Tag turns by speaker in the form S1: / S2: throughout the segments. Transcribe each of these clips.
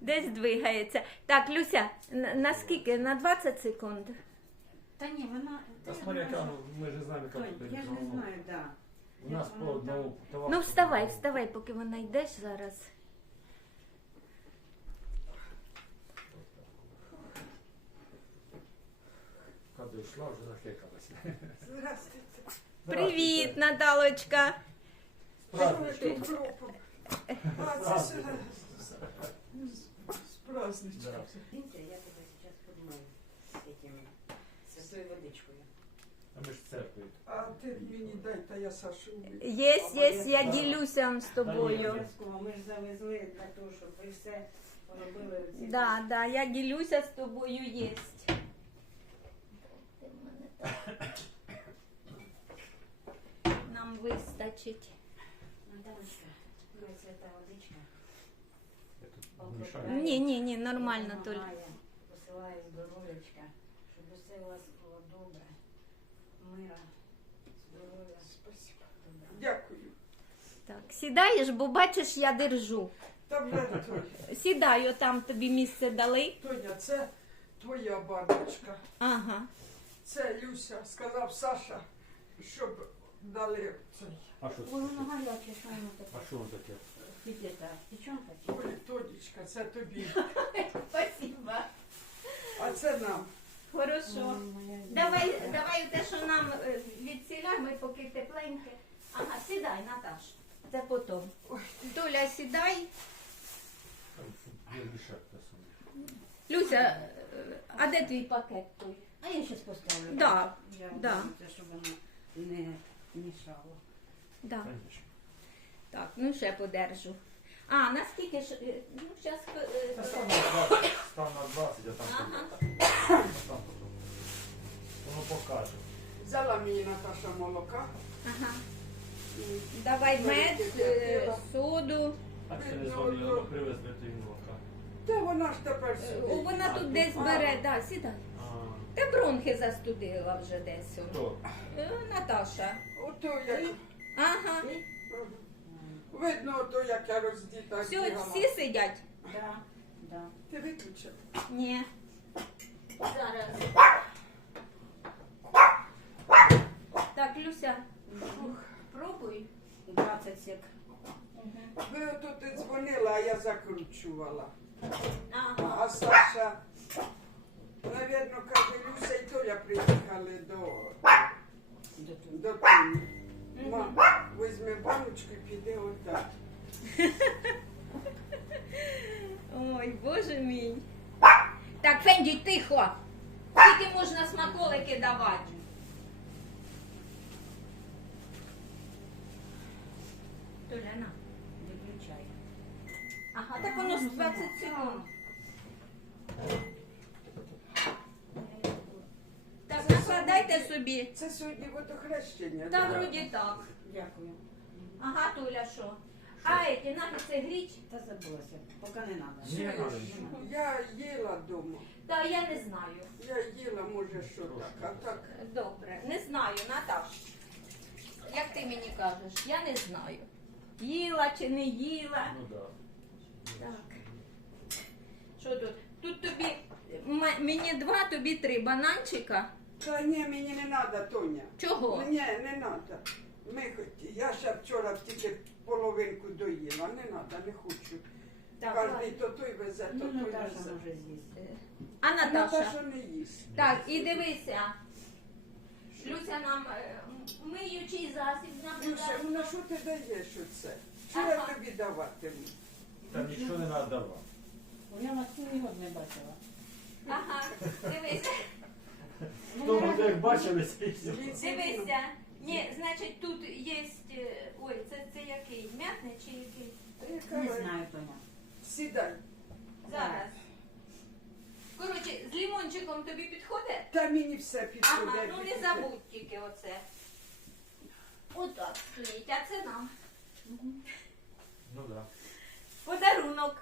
S1: Десь двигається. Так, Люся, на скільки? На 20 секунд?
S2: Та ні, вона...
S3: Та смотри, яка, ми ж знаємо, яка
S2: Ой,
S3: тут
S2: я ж не знаю, да.
S3: У нас по одному товару.
S1: Ну, вставай, вставай, поки вона йдеш зараз.
S3: Коли йшла, вже нахекалася.
S4: Здравствуйте.
S1: Привіт, Наталочка.
S4: З праздничком. А, це ж з праздничком.
S2: Дивіться, я тебе зараз подумаю з этим, святою водичкою.
S3: А ми ж церквою.
S4: А ти мені дай, та я Сашу уб'ю.
S1: Є, я ділюся з
S3: Ні,
S1: тобою.
S2: Обов'язково, ми ж завезли для того, щоб ви все робили.
S1: Да, я ділюся з тобою, єсть. Нам вистачить.
S2: Наталочка, хай свята водичка.
S3: Я тут мішаю.
S1: Ні, нормально, Толь.
S2: Допомагає, посилає здоров'ячка, щоб усе у вас було добре. Мира, здоров'я.
S4: Спасибо.
S2: Добра.
S4: Дякую.
S1: Так, сідаєш, бо бачиш, я держу.
S4: Та вже Тоня.
S1: Сідай, отам тобі місце дали.
S4: Тоня, це твоя баночка.
S1: Ага.
S4: Це Люся, сказав Саша, щоб дали цей.
S3: А що
S2: Ой,
S3: це?
S2: воно гаряче, що воно таке?
S3: А що воно таке?
S2: Пітета, печенка чи?
S4: Ой, Тонечка, це тобі.
S1: Спасибо.
S4: А це нам.
S1: Хорошо. Давай те, що нам відсіля, ми поки тепленьке. Ага, сідай, Наташ. Це потім. Толя, сідай.
S3: Там є мішати саме.
S1: Люся, а де твій пакет той?
S2: А я зараз поставлю.
S1: Да,
S2: Я
S1: да.
S2: боюся, щоб воно не мішало.
S1: Да.
S3: Конечно.
S1: Так, ну ще подержу. А, наскільки ж, ну, зараз...
S3: Та став на 20, став на 20, а там
S1: Ага.
S3: там потім. Воно покаже.
S4: Взяла мені Наташа молока.
S1: Ага.
S4: І
S1: Давай мед, соду.
S3: А це не дзвонили, воно привезли тобі молока.
S4: Та вона ж тепер сюди.
S1: Вона тут десь бере, да, сідай.
S3: А,
S1: Та бронхи застудила вже десь.
S3: хто?
S1: Наташа.
S4: Ото як.
S1: Ага.
S4: Видно, ото як я роздіта
S1: Все,
S4: бігала.
S1: всі сидять?
S2: Да, да.
S4: Ти виключив?
S1: Ні. Зараз. Так, Люся, пробуй.
S2: 20 сек.
S4: Ви ото ти дзвонила, а я закручувала.
S1: Ага.
S4: А Саша, навірно, каже, Люся і Толя приїхали до Тоні. Мам, візьми баночку і піди отак.
S1: Ой, боже мій. Так, Фенді, тихо. Скільки можна смаколики давати? Толяна.
S2: Виключай.
S1: Ага, так воно з 20 секунд. Так, накладайте собі.
S4: Це сьогодні водохрещення.
S1: Та
S4: да?
S1: вроді так.
S2: Дякую.
S1: Ага, Толя, що? А, ці написи гріч?
S2: Та забулася, поки не треба.
S3: Ні, не надо нічого.
S4: Я їла вдома.
S1: Та я не знаю.
S4: Я їла, може, що так, а так.
S1: Добре, не знаю, Наташ. Як ти мені кажеш? Я не знаю. Їла чи не їла.
S3: Ну да.
S1: Так. Що тут? Тут тобі, мені 2, тобі 3 бананчика.
S4: Та ні, мені не треба, Тоня.
S1: Чого?
S4: Ні, не треба. Я ще вчора тільки половинку доїла. Не треба, не хочу. Кожний то той везе, то
S2: Ну,
S4: той
S2: Наташа
S4: везе.
S2: може з'їсти.
S1: А Наташа?
S4: Наташа не їсть.
S1: Так, і дивися. Люся нам миючий засіб нам
S4: Люся, ну на що ти даєш оце? Що я
S1: Ага.
S4: тобі даватиму?
S3: Та нічого не надавав.
S2: Я на цілий год не бачила.
S1: Ага, дивися.
S3: Хто буде, як бачилися, і все.
S1: Дивися. Ні, значить тут є, ой, це який? М'ятний чи який?
S2: Не знаю, Тоня.
S4: Сідай.
S1: Зараз. Коротше, з лимончиком тобі підходить?
S4: Та мені все підходить.
S1: Ага, ну не забудь тільки оце. Отак стоїть, а це нам.
S3: Ну да.
S1: Подарунок.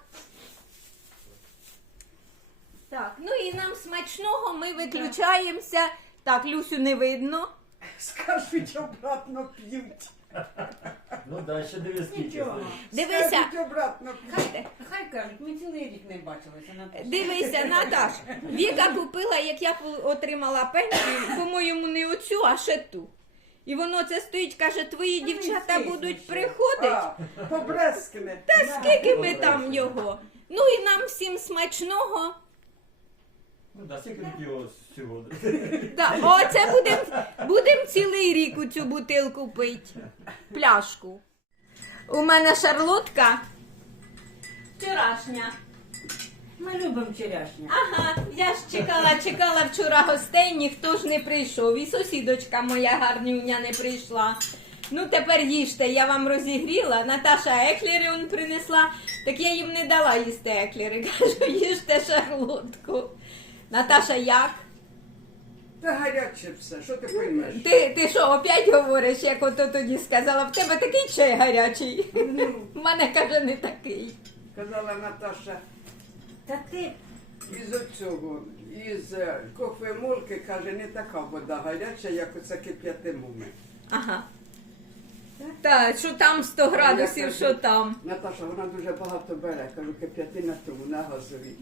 S1: Так, ну і нам смачного, ми виключаємося. Так, Люсю не видно.
S4: Скажуть, обратно п'ють.
S3: Ну да, ще дивись скільки.
S2: Нічого.
S1: Дивися,
S4: Скажіть обратно.
S2: Хай кажуть, ми цілий рік не бачилися. Наташа.
S1: дивися, Наташ, Віка купила, як я отримала пенсію, по-моєму, не оцю, а ще ту. І воно це стоїть, каже, твої
S2: Та ви
S1: дівчата
S2: стисне
S1: будуть
S2: ще.
S1: приходити.
S4: А, побрескне.
S1: Та скільки ми там його? Ну і нам всім смачного.
S3: Ну да, скільки тут його всього.
S1: Да, оце будем цілий рік у цю бутилку пить. Пляшку. У мене шарлотка вчорашня.
S2: Ми любимо вчорашнє.
S1: Ага, я ж чекала вчора гостей, ніхто ж не прийшов. І сусідочка моя гарнюня не прийшла. Ну тепер їжте, я вам розігріла. Наташа еклери он принесла, так я їм не дала їсти еклери. Кажу, їжте шарлотку. Наташа, як?
S4: Та гаряче все, що ти поймеш?
S1: Ти що, опять говориш, як ото тоді сказала, в тебе такий чай гарячий. В мене, каже, не такий.
S4: Казала Наташа,
S2: Та ти
S4: із оцього, із кофемолки, каже, не така вода гаряча, як оце кип'ятимо ми.
S1: Ага. Так, що там 100 градусів, що там.
S4: Наташа, вона дуже багато бере, кажу, кип'яти на тому, на газовій.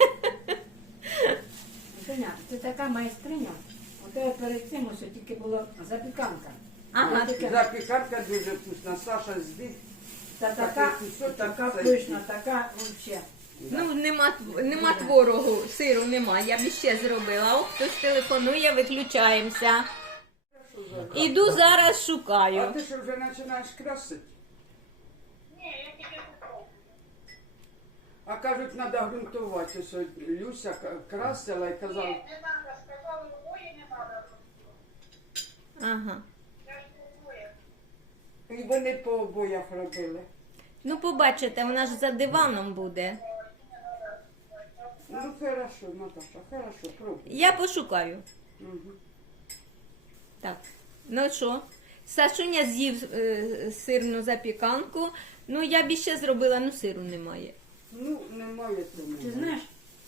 S2: Женя, ти така майстриня. У тебе перед цим ось тільки була запіканка.
S1: Ага.
S4: Запіканка дуже вкусна, Саша збіг.
S2: Та
S4: Такий
S2: така,
S4: кусочок
S2: така
S4: цей.
S2: пишна, така взагалі.
S1: Ну, нема творогу, сиру нема, я б іще зробила. О, хтось телефонує, виключаємося. Іду зараз
S4: А
S1: шукаю.
S4: ти що вже починаєш красити? А кажуть, треба ґрунтувати. Ось Люся красила і казала,
S5: Не надо, сказали, обоє не надо.
S1: Ага.
S5: Я ж обоє.
S4: і вони по обоях робили.
S1: Ну, побачите, вона ж за диваном буде.
S4: Ну, хорошо, Наташа, хорошо, пробуй.
S1: Я пошукаю.
S4: Угу.
S1: Так, ну що? Сашуня з'їв сирну запіканку. Ну, я б іще зробила, ну сиру немає.
S4: Ну, немає тому.
S2: Ти знаєш,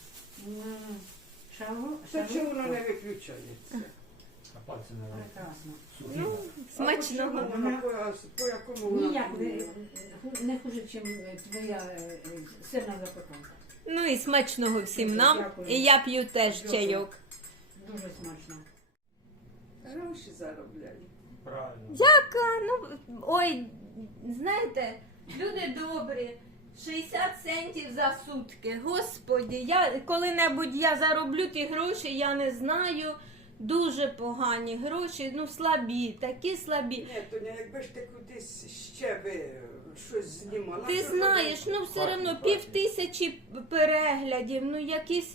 S2: шарло,
S4: Це чого воно не виключається?
S3: А пальці не
S2: прекрасно.
S3: сухі.
S1: Ну, смачного.
S4: А по чому вона, по якому вона?
S2: Ніяк не хуже, ніж твоя сирна запіканка.
S1: Ну і смачного всім нам. І я п'ю теж чайок.
S2: Дуже смачно.
S4: Гроші заробляє.
S3: Правильно.
S1: Яка? Ну, ой, знаєте, люди добрі. 60 центів за сутки. Господі, коли-небудь я зароблю ті гроші, я не знаю. Дуже погані гроші, ну слабі, такі слабі.
S4: Ні, Тоня, якби ж ти кудись ще би щось знімала.
S1: Ти
S4: то
S1: знаєш, ну все
S3: Бачу,
S1: одно
S3: бачу.
S1: 5000 переглядів, ну якісь,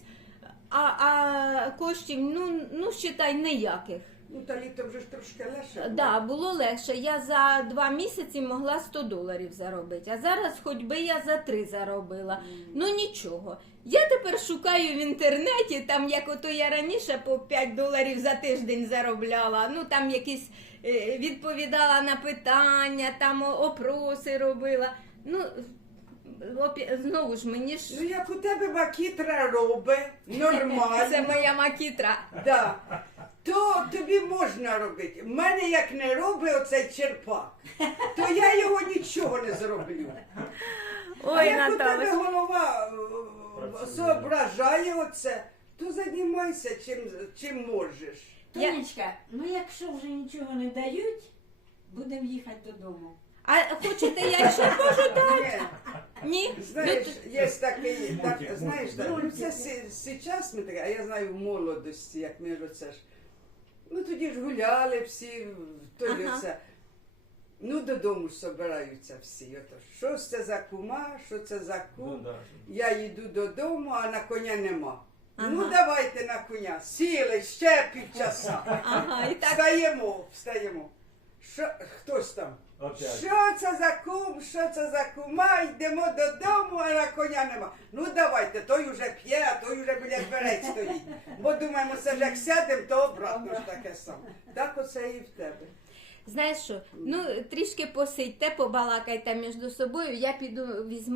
S1: а коштів, ну считай, ніяких.
S4: Ну, та літо вже ж трошки легше.
S1: Да, було легше. Я за 2 місяці могла $100 заробити, а зараз хоч би я за 3 заробила. Ну нічого. Я тепер шукаю в інтернеті, там як ото я раніше по $5 за тиждень заробляла, ну там якісь відповідала на питання, там опроси робила. Ну, знову ж мені ж...
S4: Ну, як у тебе макітра робить, нормально.
S1: Це моя макітра.
S4: Да. То тобі можна робити. В мене як не робить оцей черпак, то я його нічого не зроблю. А
S1: Ой,
S4: як у тебе
S1: Наталочка.
S4: голова зображає оце, то займайся чим можеш.
S1: Я-
S2: Тонечка, ну якщо вже нічого не дають, будемо їхати додому.
S1: А хочете, я ще можу дати?
S4: Ні.
S1: Ні?
S4: Знаєш,
S1: Ну,
S4: є такий, так,
S3: Мультик,
S4: знаєш,
S3: мультик.
S4: так, ну це зараз ми таке, а я знаю в молодості, як ми ж оце ж. Ну тоді ж гуляли всі, то й
S1: Ага.
S4: оце. Ну додому ж собираються всі. Ото, що ж це за кума, що це за
S3: Ну,
S4: кум.
S3: да.
S4: Я йду додому, а на коня нема.
S1: Ага.
S4: Ну давайте на коня. Сіли ще півчаса.
S1: Ага, і так.
S4: Встаємо. Що, хтось там?
S3: Опять.
S4: Що це за кум, що це за кума, йдемо додому, а на коня нема. Ну давайте, той уже п'є, а той уже біля дверей стоїть. Бо думаємо, це ж як сядемо, то обратно ж таке саме. Так оце і в тебе.
S1: Знаєш що, ну трішки посидьте, побалакайте між собою, я піду візьму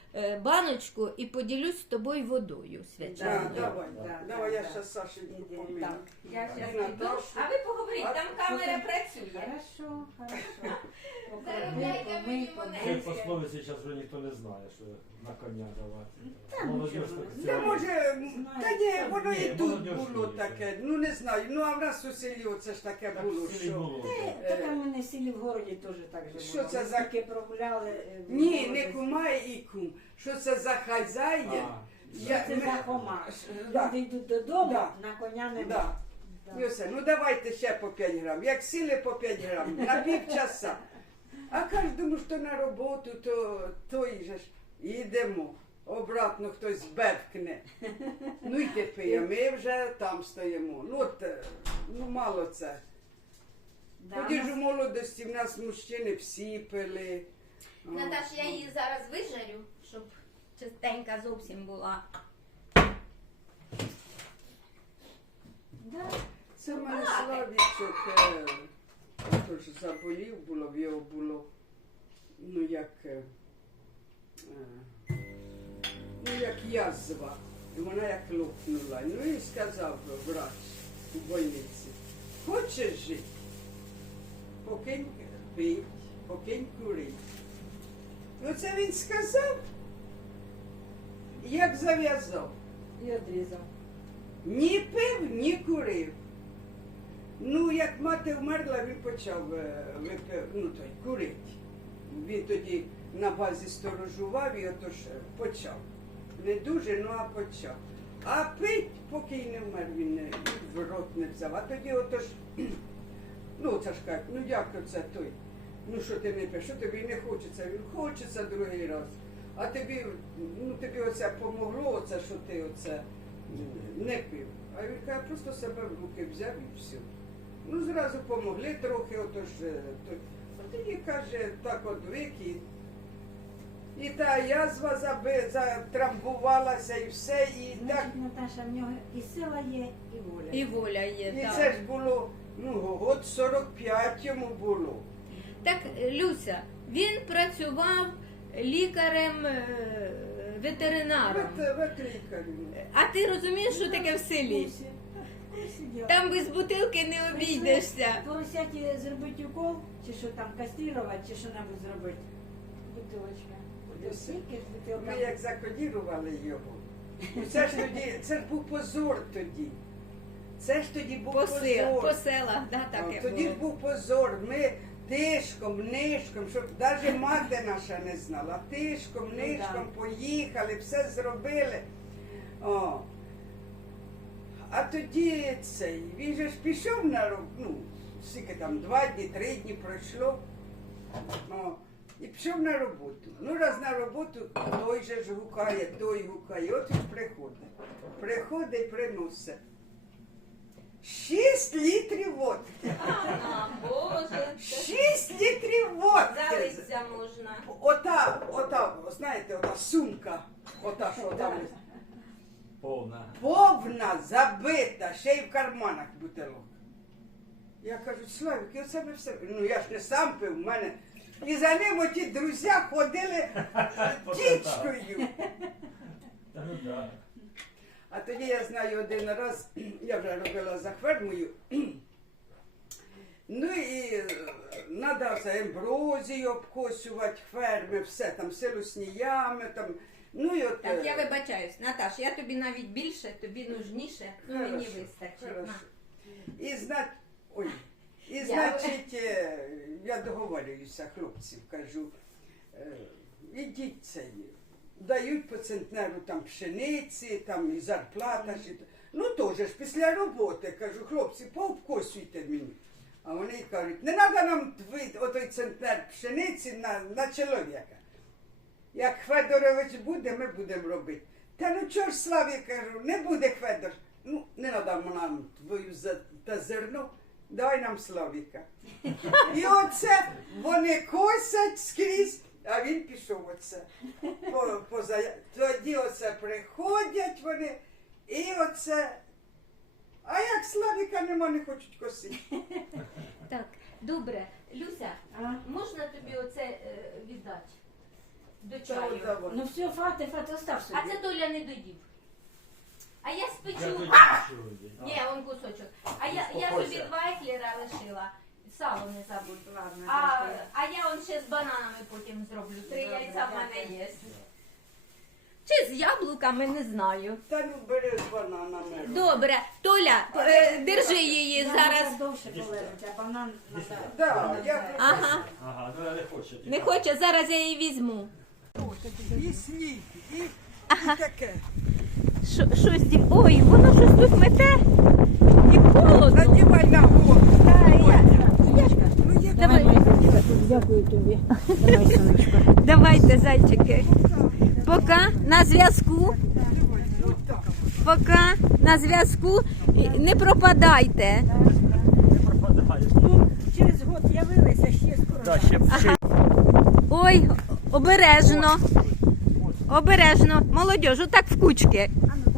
S1: баночку і поділюсь з тобою водою свяченою.
S4: Давай,
S2: Да,
S4: давай,
S2: да,
S4: я
S2: да.
S4: ще Сашеньку
S2: Іди,
S4: помилю.
S1: Так, я зараз
S4: Ніна,
S1: піду.
S4: прошу.
S1: А ви поговоріть, там камера працює.
S2: Хорошо, хорошо.
S1: Заробляйте мені монетки.
S3: Це пословиці зараз вже ніхто не знає, що на коня давати.
S2: Та
S3: Молодіж
S2: нічого,
S3: так
S2: не
S4: Та
S3: цього.
S4: може, та ні, воно і
S3: Ні,
S4: тут
S3: молодіж
S4: було
S3: ні.
S4: таке, ну не знаю, ну а в нас у селі оце ж таке
S3: Так
S4: було,
S3: в селі
S4: що...
S3: було.
S2: Так а ми на селі в городі теж так же
S4: Що
S2: було.
S4: це
S2: Ми
S4: за-
S2: таки прогуляли. в
S4: Ні,
S2: городі.
S4: не кумай і кум. Що це за хазяїн?
S3: А,
S2: Що це за хома?
S4: Да.
S2: Люди йдуть додому,
S4: Да.
S2: на коня не
S4: Да. І все, ну давайте ще по 5 грам. Як сіли по 5 грам, на півчаса. А кожному, хто на роботу, то той же ж і йдемо. Обратно хтось бевкне. Ну йди пиє, ми вже там стоїмо. Ну от, ну мало це.
S2: Да,
S4: Тоді ж у молодості в нас мужчини всі пили. О.
S1: Наташ, я її зараз вижарю, щоб чистенька зовсім була.
S2: Да.
S4: Це в мене Славічок тож заболів, було в його було, ну як язва. І вона як лопнула. Ну і сказав врач у больниці, хочеш жити? Покинь пить, покинь курить. І оце він сказав, як зав'язав.
S2: І одрізав.
S4: Ні пив, ні курив. Ну, як мати вмерла, він почав курити. Він тоді на базі сторожував і отож почав. Не дуже, ну а почав. А пить, поки й не вмер, він і в рот не взяв. А тоді отож, ну це ж кажуть, ну як оце той? Ну що ти не п'єш, що тобі не хочеться? Він хочеться другий раз. А тобі, ну тобі оце помогло, оце, що ти оце не пив. А він каже, просто себе в руки взяв і все. Ну, зразу помогли трохи, отож, а тоді, каже, так от вики. І та язва затрамбувалася, і все, і так.
S2: Значить, Наташа, в нього і сила є, і воля.
S1: І воля є,
S4: І
S1: так.
S4: це ж було, ну, год 45 йому було.
S1: Так, Люся, він працював лікарем-ветеринаром.
S4: Ветлікарю.
S1: А ти розумієш, що таке в селі? Там без бутилки не обійдешся.
S2: Поросяті зробити укол, чи що там каструвати, чи що небудь зробити. Бутилочка. Скільки ж бутилка?
S4: Ми як закодірували його. Ну, це ж тоді, це ж був позор тоді. Це ж тоді був
S1: По
S4: позор.
S1: селах, да, таке
S4: Тоді ж
S1: було.
S4: був позор. Ми тишком, нишком, щоб навіть мати наша не знала. Тишком,
S2: Ну,
S4: нишком
S2: да.
S4: поїхали, все зробили. О. А тоді цей, він же ж пішов на роботу, ну, скільки там, 2 дні, 3 дні пройшло. О. І пішов на роботу. Ну, раз на роботу, той же ж гукає, той гукає. От він приходить. Приходить, приносить. 6 літрів водки.
S1: А, Боже,
S4: 6 літрів водки.
S1: залиться можна.
S4: Ота, знаєте, ота сумка, ота, що там
S3: повна.
S4: повна, забита, ще й в карманах бутилок. Я кажу, Славік, я себе все. Ну я ж не сам пив, в мене. І за ним оті друзі ходили тічкою.
S3: Та ну так.
S4: А тоді я знаю один раз, я вже робила за фермою. Ну і треба це емброзію обкосювати, ферми, все там, силосні ями, там. Ну і от.
S1: Так, я вибачаюсь. Наташ, я тобі навіть більше, тобі нужніше, ну мені
S4: Хорошо,
S1: вистачить.
S4: хорошо.
S1: На.
S4: І значить, я договорююся хлопців, кажу, ідіть цей, дають по центнеру там пшениці, там і зарплата. Ну теж ж після роботи, кажу, хлопці, пообкосуйте мені. А вони кажуть, не треба нам отой центнер пшениці на чоловіка. Як Федорович буде, ми будемо робити. Та ну чого ж, Славі, кажу, не буде Федор. Ну, не треба нам твою та зерно, давай нам Славіка. І оце вони косять скрізь, а він пішов оце. Тоді оце приходять вони, і оце. А як Славіка нема, не хочуть косити.
S1: Так, добре. Люся,
S2: А?
S1: можна тобі оце віддати? До чаю.
S2: Ну все, фати, остав собі.
S1: А це Толя не доїв. А я спечу.
S3: Я тоді нічого.
S1: Ні, он кусочок. А я
S3: Успокойся.
S1: собі 2 еклера лишила. Сало не забудь.
S2: Ладно,
S1: А я он ще з бананами потім зроблю. 3
S2: Добре,
S1: яйця в мене
S2: дякую.
S1: є. Чи з яблуками, не знаю.
S4: Та ну бери з бананами.
S1: Добре, Толя, держи її
S2: Я
S1: зараз.
S2: можу довше полежати, а банан надо.
S4: Да, я
S1: Ага,
S3: Ага, ну не хоче.
S1: не хоче, зараз я її візьму.
S4: і сніг, і таке.
S1: Щось ой, воно щось тут мете. І холодно.
S4: Надівай на голову.
S1: Давай.
S2: Дякую тобі. Давай, сонечко.
S1: Давайте, зайчики. Пока на зв'язку. Пока на зв'язку. І не пропадайте.
S2: Ну, через год явилися, ще скоро.
S3: Да, ще
S1: Ой, обережно. Обережно. Молодіж, отак в кучки.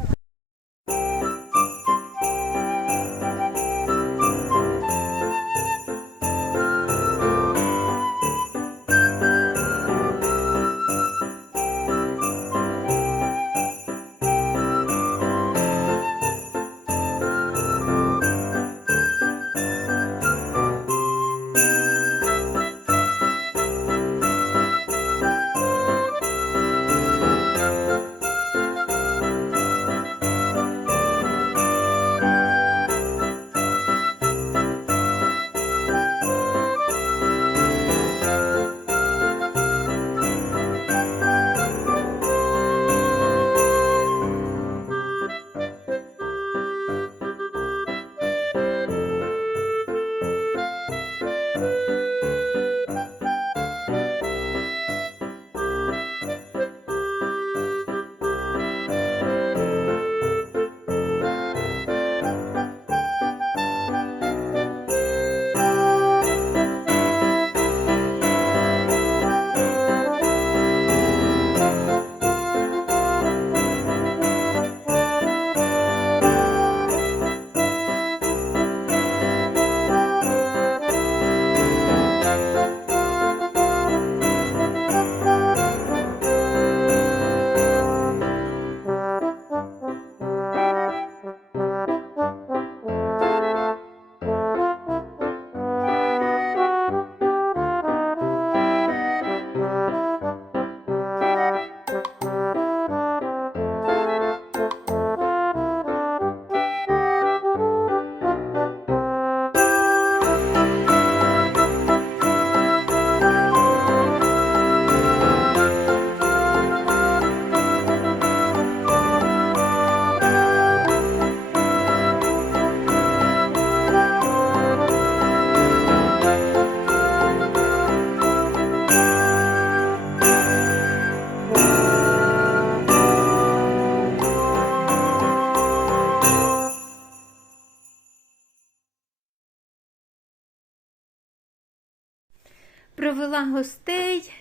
S1: Привела гостей.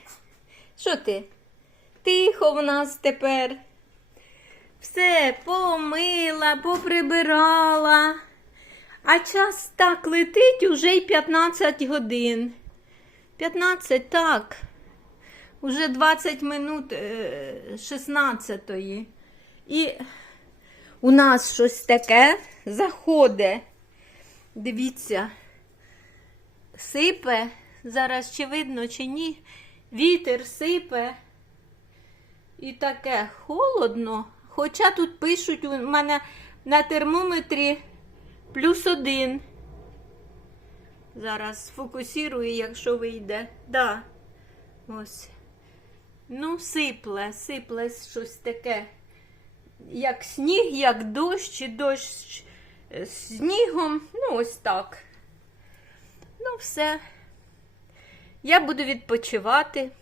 S1: Що ти? Тихо в нас тепер. Все помила, поприбирала. А час так летить уже й 15 годин. 15, так. Уже 20 минут 16-ї. І у нас щось таке заходить. Дивіться, сипе. Зараз чи видно, чи ні. Вітер сипе. І таке холодно. Хоча тут пишуть у мене на термометрі +1. Зараз сфокусірую, якщо вийде. Да. Ось. Ну, сипле щось таке. Як сніг, як дощ, чи дощ з снігом. Ну, ось так. Ну, все. Я буду відпочивати.